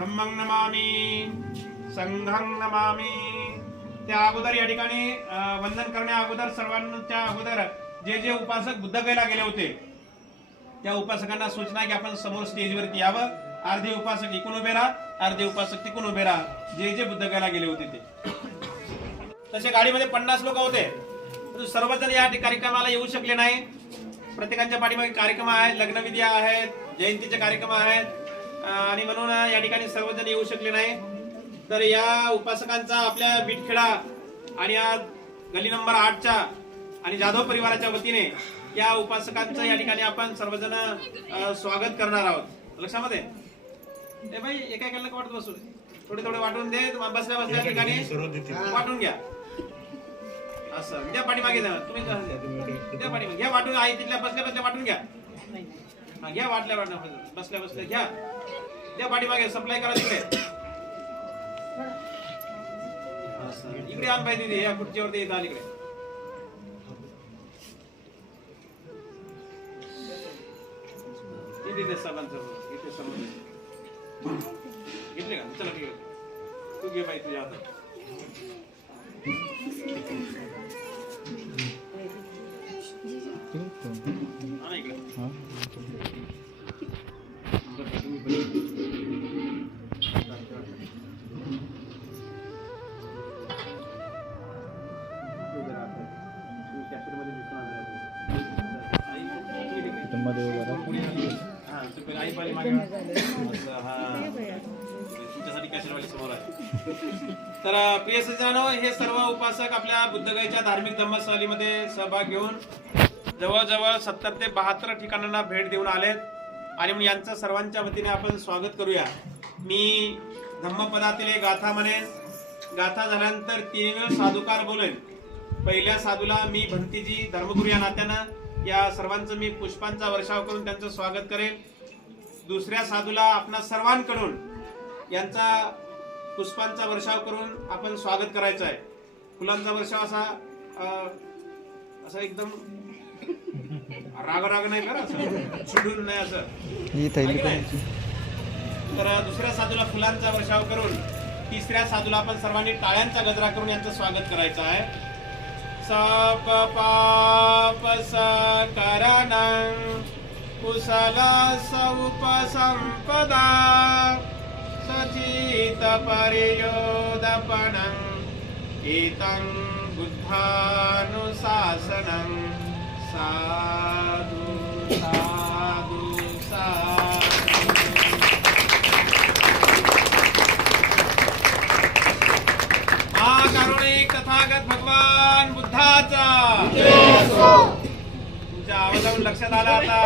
धम्मं नमामि संघं नमामि। त्या अगोदर या ठिकाणी वंदन करण्या अगोदर सर्वांच्या अगोदर जे जे उपासक बुद्धगयेला गेले होते त्या उपासकांना सूचना की आपण समोर स्टेजवरती यावं। अर्धे उपासक इकडून उभे राहा, अर्धे उपासक तिकडून उभे राहा, जे जे बुद्धगयेला गेले होते ते। तसे गाडीमध्ये 50 लोक होते, सर्वजण या कार्यक्रमाला येऊ शकले नाही। प्रत्येकाच्या पाठीमागे कार्यक्रम आहेत, लग्नविधी आहेत, जयंतीचे कार्यक्रम आहेत आणि म्हणून या ठिकाणी सर्वजण येऊ शकले नाही। तर या उपासकांचा आपल्या विटखेडा आणि या गली नंबर 8च्या आणि जाधव परिवाराच्या वतीने या उपासकांचं या ठिकाणी आपण सर्वजण स्वागत करणार आहोत। लक्षामध्ये ए भाई एका एकाला वाटत बसू, थोडे थोडे वाटून दे, बसल्या बसल्या ठिकाणी वाटून घ्या। असं द्या पाठीमागे द्या, तुम्ही द्या पाठीमागे घ्या वाटून, आई तिथल्या बसल्या बसल्या वाटून घ्या। घ्या वाटल्या वाटल्या बसल्या बसल्या घ्या, द्या पाठीमागे सप्लाय करा तिकडे। इकडे आण पाहिजे तिथे या खुर्चीवरती येत आली इकडे। इथे सर्वांचं इथे सर्व घेतले का? चला ठीक आहे, तू घे बाई तुझ्या हातात। तर प्रिय सज्जनांनो, हे सर्व उपासक आपल्या बुद्धगयेच्या धार्मिक धम्मस्थलीमध्ये सहभाग घेऊन जवळजवळ 70 ते 72 ठिकाणांना भेट देऊन आलेत आणि मग यांचं सर्वांच्या वतीने आपण स्वागत करूया। मी धम्मपदातील एक गाथा म्हणेन, गाथा झाल्यानंतर 3 वेळ साधुकार बोलेन। पहिल्या साधूला मी भंतीजी धर्मगुरू या नात्यानं या सर्वांचं मी पुष्पांचा वर्षाव करून त्यांचं स्वागत करेन। दुसऱ्या साधूला आपणा सर्वांकडून यांचा पुष्पांचा वर्षाव करून आपण स्वागत करायचं आहे। फुलांचा वर्षाव असा एकदम राग नाही करा, असं चिडून नाही असं। तर दुसऱ्या साधूला फुलांचा वर्षाव करून तिसऱ्या साधूला आपण सर्वांनी टाळ्यांचा गजरा करून यांचं स्वागत करायचं आहे। सब पाप सकरणं कुशल सौपसंपदा सचित परियोदपनं एतं बुद्धानुशासनं साधु साधु साधु। महाकारुणिक तथागत भगवान बुद्धाचा तुमच्या आवाजावरून लक्षात आला आता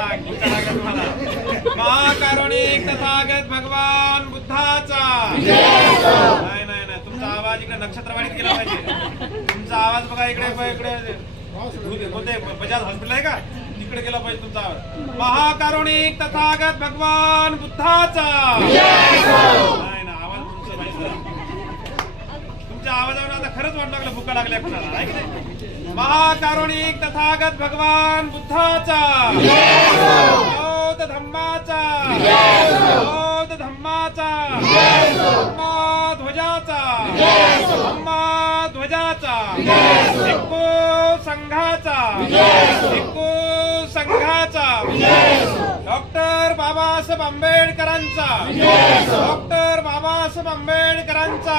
तुम्हाला। महाकारुणिक तथागत भगवान बुद्धाचा नाही नाही नाही, तुमचा आवाज इकडे नक्षत्रवाडीत गेला पाहिजे। तुमचा आवाज बघा इकडे कोणते बजाज हॉस्पिटल आहे का, तिकडे गेला पाहिजे तुमचा आवाज। महाकारुणिक तथागत भगवान बुद्धाचा नाही ना, आवाज तुमचा पाहिजे। तुमच्या आवाजावर आता खरंच वाट लागलं, भुका लागल्या कुणाला आहे की नाही। महाकारुणिक तथागत भगवान बुद्धाचा बौद्ध धम्माचा बौद्ध धम्माचा धम्मा ध्वजाचा धम्मा ध्वजाचा एको संघाचा एको संघाचा डॉक्टर बाबासाहेब आंबेडकरांचा डॉक्टर बाबासाहेब आंबेडकरांचा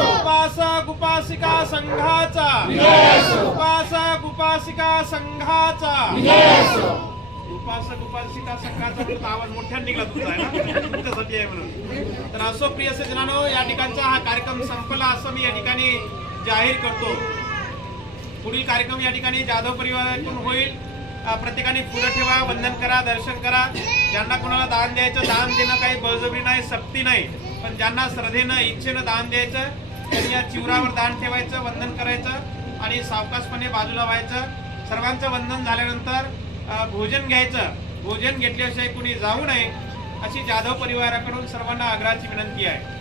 उपासक उपासिका संघाचा उपासक उपासिका संघाचा उपासक उपासिका संघाचा आवाज मोठ्याने निघाला तुमचा आहे ना, तुमच्यासाठी आहे म्हणून। तर असो प्रिय सज्जनांनो, या ठिकाणचा हा कार्यक्रम संपला असं मी या ठिकाणी जाहीर करतो। पुढील कार्यक्रम या ठिकाणी जाधव परिवारातून होईल। प्रत्येकाने फुलं ठेवा, वंदन करा, दर्शन करा। ज्यांना कोणाला दान द्यायचं, दान देणं काही बळजबरी नाही, सक्ती नाही, पण ज्यांना श्रद्धेनं इच्छेनं दान द्यायचं त्यांनी या चिवरावर दान ठेवायचं, वंदन करायचं आणि सावकाशपणे बाजूला व्हायचं। सर्वांचं वंदन झाल्यानंतर भोजन घ्यायचं, भोजन घेतल्याशिवाय कुणी जाऊ नये अशी जाधव परिवाराकडून सर्वांना आग्रहाची विनंती आहे।